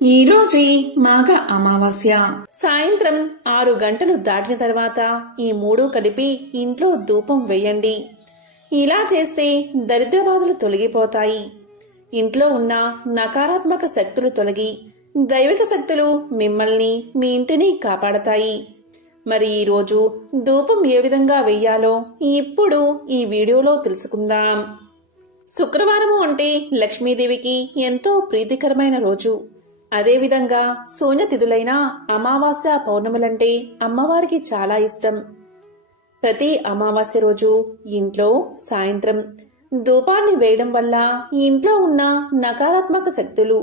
ఈరోజే మాఘ అమావాస్య. సాయంత్రం 6 గంటలు దాటిన తర్వాత ఈ మూడు కలిపి ఇంట్లో ధూపం వేయండి. ఇలా చేస్తే దరిద్ర బాధలు తొలగిపోతాయి. ఇంట్లో ఉన్న నకారాత్మక శక్తులు తొలగి దైవిక శక్తులు మిమ్మల్ని మీ ఇంటిని కాపాడతాయి. మరి ఈరోజు ధూపం ఏ విధంగా వేయాలో ఇప్పుడు ఈ వీడియోలో తెలుసుకుందాం. శుక్రవారము అంటే లక్ష్మీదేవికి ఎంతో ప్రీతికరమైన రోజు. అదేవిధంగా శూన్యతిథులైన అమావాస్య పౌర్ణములంటే అమ్మవారికి చాలా ఇష్టం. ప్రతి అమావాస్య రోజు ఇంట్లో సాయంత్రం ధూపాన్ని వేయడం వల్ల ఇంట్లో ఉన్న నకారాత్మక శక్తులు,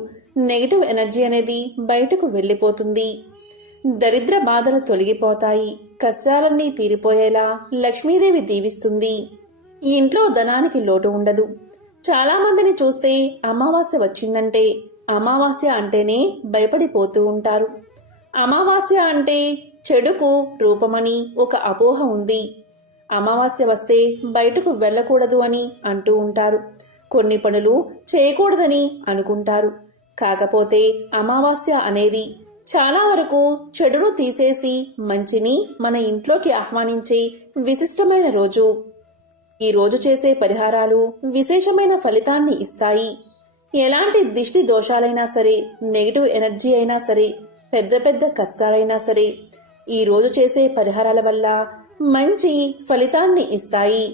నెగిటివ్ ఎనర్జీ అనేది బయటకు వెళ్ళిపోతుంది. దరిద్ర బాధలు తొలగిపోతాయి. కష్టాలన్నీ తీరిపోయేలా లక్ష్మీదేవి దీవిస్తుంది. ఈ ఇంట్లో ధనానికి లోటు ఉండదు. చాలా మందిని చూస్తే అమావాస్య వచ్చిందంటే అమావాస్య అంటేనే భయపడిపోతూ ఉంటారు. అమావాస్య అంటే చెడుకు రూపమని ఒక అపోహ ఉంది. అమావాస్య వస్తే బయటకు వెళ్ళకూడదు అని అంటూ ఉంటారు. కొన్ని పనులు చేయకూడదని అనుకుంటారు. కాకపోతే అమావాస్య అనేది చాలా వరకు చెడును తీసేసి మంచిని మన ఇంట్లోకి ఆహ్వానించే విశిష్టమైన రోజు. ఈ రోజు చేసే పరిహారాలు విశేషమైన ఫలితాన్ని ఇస్తాయి. ఎలాంటి దిష్టి దోషాలైనా సరే, నెగిటివ్ ఎనర్జీ అయినా సరే, పెద్ద పెద్ద కష్టాలైనా సరే ఈ రోజు చేసే పరిహారాల వల్ల మంచి ఫలితాన్ని ఇస్తాయి.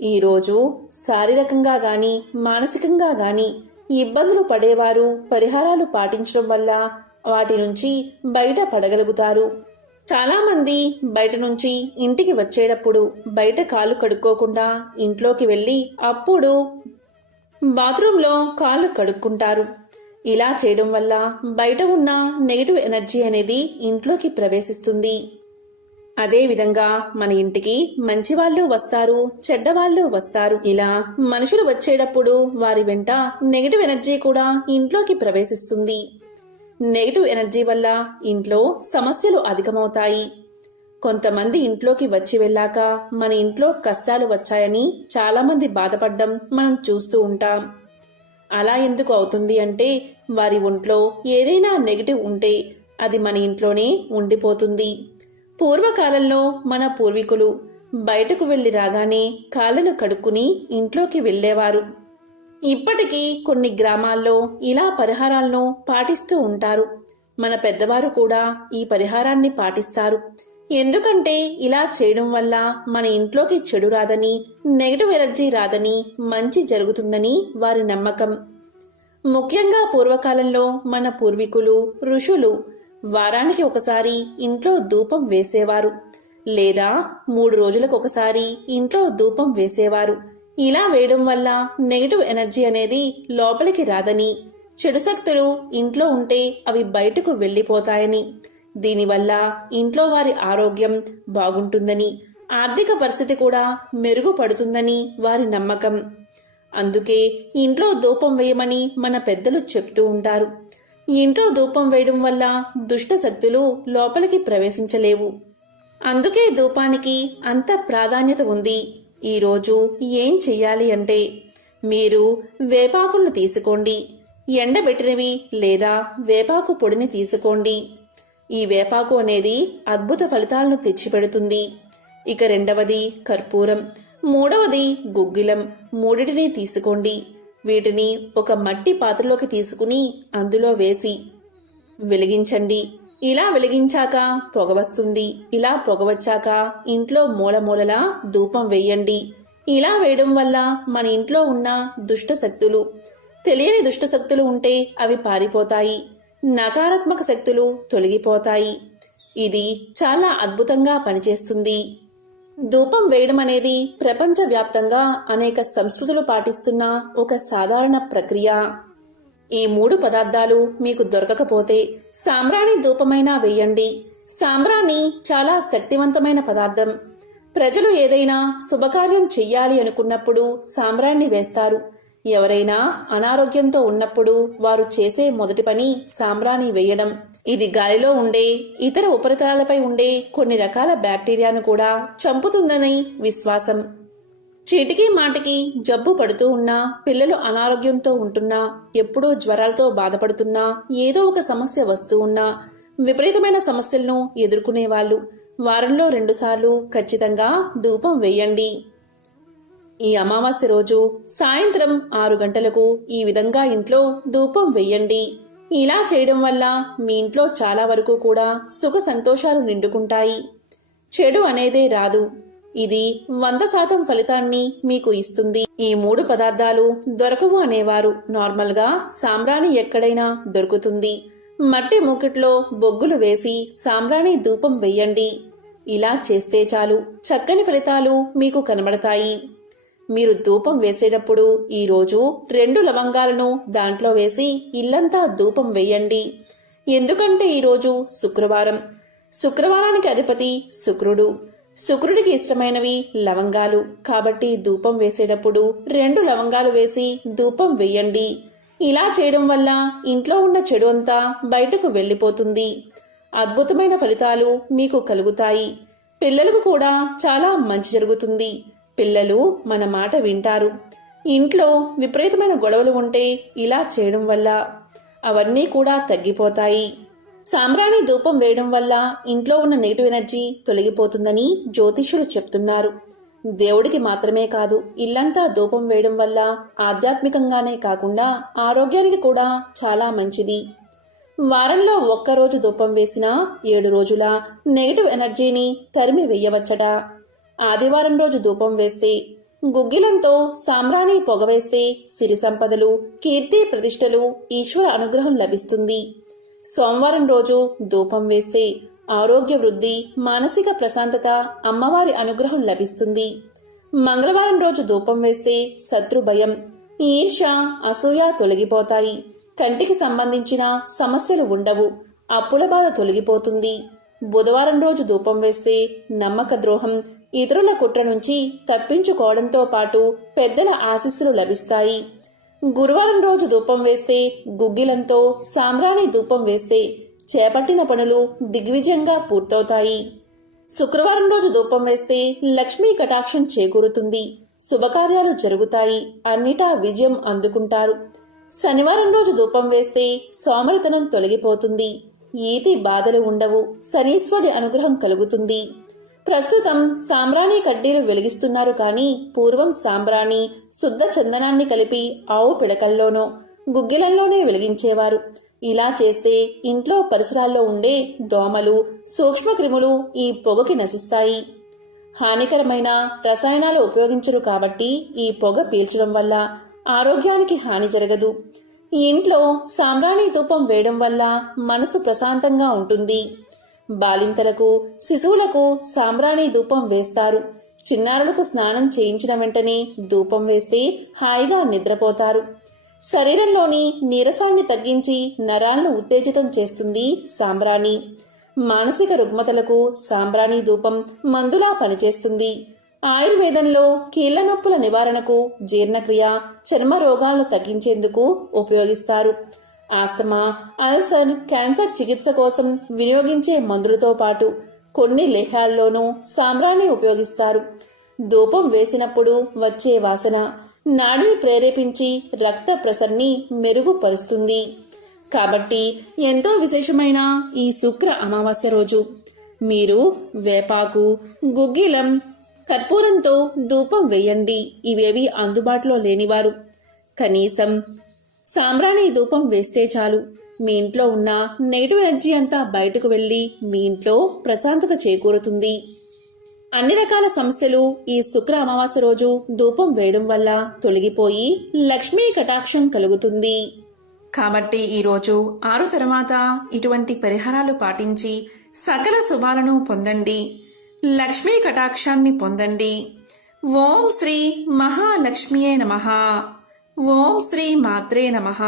ఈరోజు శారీరకంగా గాని మానసికంగా గాని ఇబ్బందులు పడేవారు పరిహారాలు పాటించడం వల్ల వాటి నుంచి బయట పడగలుగుతారు. చాలా మంది బయట నుంచి ఇంటికి వచ్చేటప్పుడు బయట కాళ్ళు కడుక్కోకుండా ఇంట్లోకి వెళ్ళి అప్పుడు బాత్రూంలో కాళ్ళు కడుక్కుంటారు. ఇలా చేయడం వల్ల బయట ఉన్న నెగిటివ్ ఎనర్జీ అనేది ఇంట్లోకి ప్రవేశిస్తుంది. అదేవిధంగా మన ఇంటికి మంచివాళ్లు వస్తారు, చెడ్డవాళ్లు వస్తారు. ఇలా మనుషులు వచ్చేటప్పుడు వారి వెంట నెగిటివ్ ఎనర్జీ కూడా ఇంట్లోకి ప్రవేశిస్తుంది. నెగిటివ్ ఎనర్జీ వల్ల ఇంట్లో సమస్యలు అధికమవుతాయి. కొంతమంది ఇంట్లోకి వచ్చి వెళ్ళాక మన ఇంట్లో కష్టాలు వచ్చాయని చాలామంది బాధపడ్డం మనం చూస్తూ ఉంటాం. అలా ఎందుకు అవుతుంది అంటే వారి ఒంట్లో ఏదైనా నెగిటివ్ ఉంటే అది మన ఇంట్లోనే ఉండిపోతుంది. పూర్వకాలంలో మన పూర్వీకులు బయటకు వెళ్లి రాగానే కాళ్ళను కడుక్కుని ఇంట్లోకి వెళ్లేవారు. ఇప్పటికీ కొన్ని గ్రామాల్లో ఇలా పరిహారాలను పాటిస్తూ ఉంటారు. మన పెద్దవారు కూడా ఈ పరిహారాన్ని పాటిస్తారు. ఎందుకంటే ఇలా చేయడం వల్ల మన ఇంట్లోకి చెడు రాదని, నెగిటివ్ ఎనర్జీ రాదని, మంచి జరుగుతుందని వారి నమ్మకం. ముఖ్యంగా పూర్వకాలంలో మన పూర్వీకులు, ఋషులు వారానికి ఒకసారి ఇంట్లో ధూపం వేసేవారు, లేదా 3 రోజులకు ఒకసారి ఇంట్లో ధూపం వేసేవారు. ఇలా వేయడం వల్ల నెగిటివ్ ఎనర్జీ అనేది లోపలికి రాదని, చెడు శక్తులు ఇంట్లో ఉంటే అవి బయటకు వెళ్లిపోతాయని, దీనివల్ల ఇంట్లో వారి ఆరోగ్యం బాగుంటుందని, ఆర్థిక పరిస్థితి కూడా మెరుగుపడుతుందని వారి నమ్మకం. అందుకే ఇంట్లో ధూపం వేయమని మన పెద్దలు చెప్తూ ఉంటారు. ఇంట్లో ధూపం వేయడం వల్ల దుష్ట శక్తులు లోపలికి ప్రవేశించలేవు. అందుకే ధూపానికి అంత ప్రాధాన్యత ఉంది. ఈరోజు ఏం చెయ్యాలి అంటే మీరు వేపాకులను తీసుకోండి, ఎండబెట్టినవి లేదా వేపాకు పొడిని తీసుకోండి. ఈ వేపాకు అనేది అద్భుత ఫలితాలను తెచ్చిపెడుతుంది. ఇక రెండవది కర్పూరం, మూడవది గుగ్గిలం, మూడిటిని తీసుకోండి. వీటిని ఒక మట్టి పాత్రలోకి తీసుకుని అందులో వేసి వెలిగించండి. ఇలా వెలిగించాక పొగ వస్తుంది. ఇలా పొగ వచ్చాక ఇంట్లో మూలమూలలా ధూపం వేయండి. ఇలా వేయడం వల్ల మన ఇంట్లో ఉన్న దుష్ట శక్తులు, తెలియని దుష్ట శక్తులు ఉంటే అవి పారిపోతాయి. నకారాత్మక శక్తులు తొలగిపోతాయి. ఇది చాలా అద్భుతంగా పనిచేస్తుంది. ధూపం వేయడం అనేది ప్రపంచవ్యాప్తంగా అనేక సంస్కృతులు పాటిస్తున్న ఒక సాధారణ ప్రక్రియ. ఈ 3 పదార్థాలు మీకు దొరకకపోతే సాంబ్రాణి ధూపమైనా వేయండి. సాంబ్రాణి చాలా శక్తివంతమైన పదార్థం. ప్రజలు ఏదైనా శుభకార్యం చెయ్యాలి అనుకున్నప్పుడు సాంబ్రాణి వేస్తారు. ఎవరైనా అనారోగ్యంతో ఉన్నప్పుడు వారు చేసే మొదటి పని సాంబ్రాణి వేయడం. ఇది గాలిలో ఉండే ఇతర ఉపరితలాలపై ఉండే కొన్ని రకాల బ్యాక్టీరియాను కూడా చంపుతుందని విశ్వాసం. చీటికి మాటికి జబ్బు పడుతూ ఉన్నా, పిల్లలు అనారోగ్యంతో ఉంటున్నా, ఎప్పుడూ జ్వరాలతో బాధపడుతున్నా, ఏదో ఒక సమస్య వస్తూ ఉన్నా, విపరీతమైన సమస్యలను ఎదుర్కొనేవాళ్ళు వారంలో 2 సార్లు ఖచ్చితంగా ధూపం వేయండి. ఈ అమావాస్య రోజు సాయంత్రం 6 గంటలకు ఈ విధంగా ఇంట్లో ధూపం వేయండి. ఇలా చేయడం వల్ల మీ ఇంట్లో చాలా వరకు కూడా సుఖ సంతోషాలు నిండుకుంటాయి. చెడు అనేదే రాదు. ఇది 100% ఫలితాన్ని మీకు ఇస్తుంది. ఈ 3 పదార్థాలు దొరకవు అనేవారు నార్మల్గా సాంబ్రాణి ఎక్కడైనా దొరుకుతుంది. మట్టి మూకిట్లో బొగ్గులు వేసి సాంబ్రాణి ధూపం వెయ్యండి. ఇలా చేస్తే చాలు, చక్కని ఫలితాలు మీకు కనబడతాయి. మీరు ధూపం వేసేటప్పుడు ఈరోజు 2 లవంగాలను దాంట్లో వేసి ఇల్లంతా ధూపం వెయ్యండి. ఎందుకంటే ఈరోజు శుక్రవారం. శుక్రవారానికి అధిపతి శుక్రుడు. శుక్రుడికి ఇష్టమైనవి లవంగాలు. కాబట్టి ధూపం వేసేటప్పుడు 2 లవంగాలు వేసి ధూపం వెయ్యండి. ఇలా చేయడం వల్ల ఇంట్లో ఉన్న చెడు అంతా బయటకు వెళ్ళిపోతుంది. అద్భుతమైన ఫలితాలు మీకు కలుగుతాయి. పిల్లలకు కూడా చాలా మంచి జరుగుతుంది. పిల్లలు మన మాట వింటారు. ఇంట్లో విపరీతమైన గొడవలు ఉంటే ఇలా చేయడం వల్ల అవన్నీ కూడా తగ్గిపోతాయి. సాంబ్రాణి ధూపం వేయడం వల్ల ఇంట్లో ఉన్న నెగిటివ్ ఎనర్జీ తొలగిపోతుందని జ్యోతిష్యులు చెప్తున్నారు. దేవుడికి మాత్రమే కాదు, ఇల్లంతా ధూపం వేయడం వల్ల ఆధ్యాత్మికంగానే కాకుండా ఆరోగ్యానికి కూడా చాలా మంచిది. వారంలో 1 రోజు ధూపం వేసినా 7 రోజుల నెగిటివ్ ఎనర్జీని తరిమి వెయ్యవచ్చట. ఆదివారం రోజు ధూపం వేస్తే, గుగ్గిలంతో సాంబ్రాణి పొగ వేస్తే సిరి సంపదలు, కీర్తి ప్రతిష్టలు, ఈశ్వర అనుగ్రహం లభిస్తుంది. సోమవారం రోజు ధూపం వేస్తే ఆరోగ్య వృద్ధి, మానసిక ప్రశాంతత, అమ్మవారి అనుగ్రహం లభిస్తుంది. మంగళవారం రోజు ధూపం వేస్తే శత్రు భయం, ఈర్ష్య, అసూయ తొలగిపోతాయి. కంటికి సంబంధించిన సమస్యలు ఉండవు. అప్పుల బాధ తొలగిపోతుంది. బుధవారం రోజు ధూపం వేస్తే నమ్మక ద్రోహం, ఇతరుల కుట్ర నుంచి తప్పించుకోవడంతో పాటు పెద్దల ఆశీస్సులు లభిస్తాయి. గురువారం రోజు ధూపం వేస్తే, గుగ్గిలంతో సాంబ్రాణి ధూపం వేస్తే చేపట్టిన పనులు దిగ్విజయంగా పూర్తవుతాయి. శుక్రవారం రోజు ధూపం వేస్తే లక్ష్మీ కటాక్షం చేకూరుతుంది. శుభకార్యాలు జరుగుతాయి. అన్నిటా విజయం అందుకుంటారు. శనివారం రోజు ధూపం వేస్తే సోమరితనం తొలగిపోతుంది. ఈతి బాధలు ఉండవు. శనీశ్వరుడి అనుగ్రహం కలుగుతుంది. ప్రస్తుతం సాంబ్రాణి కడ్డీలు వెలిగిస్తున్నారు కానీ పూర్వం సాంబ్రాణి, శుద్ధ చందనాన్ని కలిపి ఆవు పిడకల్లోనో గుగ్గిలంలోనే వెలిగించేవారు. ఇలా చేస్తే ఇంట్లో పరిసరాల్లో ఉండే దోమలు, సూక్ష్మక్రిములు ఈ పొగకి నశిస్తాయి. హానికరమైన రసాయనాలు ఉపయోగించరు కాబట్టి ఈ పొగ పీల్చడం వల్ల ఆరోగ్యానికి హాని జరగదు. ఇంట్లో సాంబ్రాణి ధూపం వేయడం వల్ల మనసు ప్రశాంతంగా ఉంటుంది. బాలింతలకు, శిశువులకు సాంబ్రాణి ధూపం వేస్తారు. చిన్నారులకు స్నానం చేయించిన వెంటనే ధూపం వేస్తే హాయిగా నిద్రపోతారు. శరీరంలోని నీరసాన్ని తగ్గించి నరాలను ఉత్తేజితం చేస్తుంది సాంబ్రాణి. మానసిక రుగ్మతలకు సాంబ్రాణి ధూపం మందులా పనిచేస్తుంది. ఆయుర్వేదంలో కీళ్ల నొప్పుల నివారణకు, జీర్ణక్రియ, చర్మ రోగాలను తగ్గించేందుకు ఉపయోగిస్తారు. ఆస్తమా, అల్సర్, క్యాన్సర్ చికిత్స కోసం వినియోగించే మందులతో పాటు కొన్ని లేహ్యాల్లోనూ సాంబ్రాణి ఉపయోగిస్తారు. ధూపం వేసినప్పుడు వచ్చే వాసన నాడిని ప్రేరేపించి రక్త ప్రసరణని మెరుగుపరుస్తుంది. కాబట్టి ఎంతో విశేషమైన ఈ శుక్ర అమావాస్య రోజు మీరు వేపాకు, గుగ్గిలం, కర్పూరంతో ధూపం వేయండి. ఇవేవి అందుబాటులో లేనివారు కనీసం సాంబ్రాణి ధూపం వేస్తే చాలు. మీ ఇంట్లో ఉన్న నెగిటివ్ ఎనర్జీ అంతా బయటకు వెళ్లి మీ ఇంట్లో ప్రశాంతత చేకూరుతుంది. అన్ని రకాల సమస్యలు ఈ శుక్ర అమావాస్య రోజు ధూపం వేయడం వల్ల తొలగిపోయి లక్ష్మీ కటాక్షం కలుగుతుంది. కాబట్టి ఈరోజు 6 తర్వాత ఇటువంటి పరిహారాలు పాటించి సకల శుభాలను పొందండి. లక్ష్మీ కటాక్షాన్ని పొందండి. ఓం శ్రీ మహాలక్ష్మియే నమః. ఓం శ్రీ మాత్రే నమః.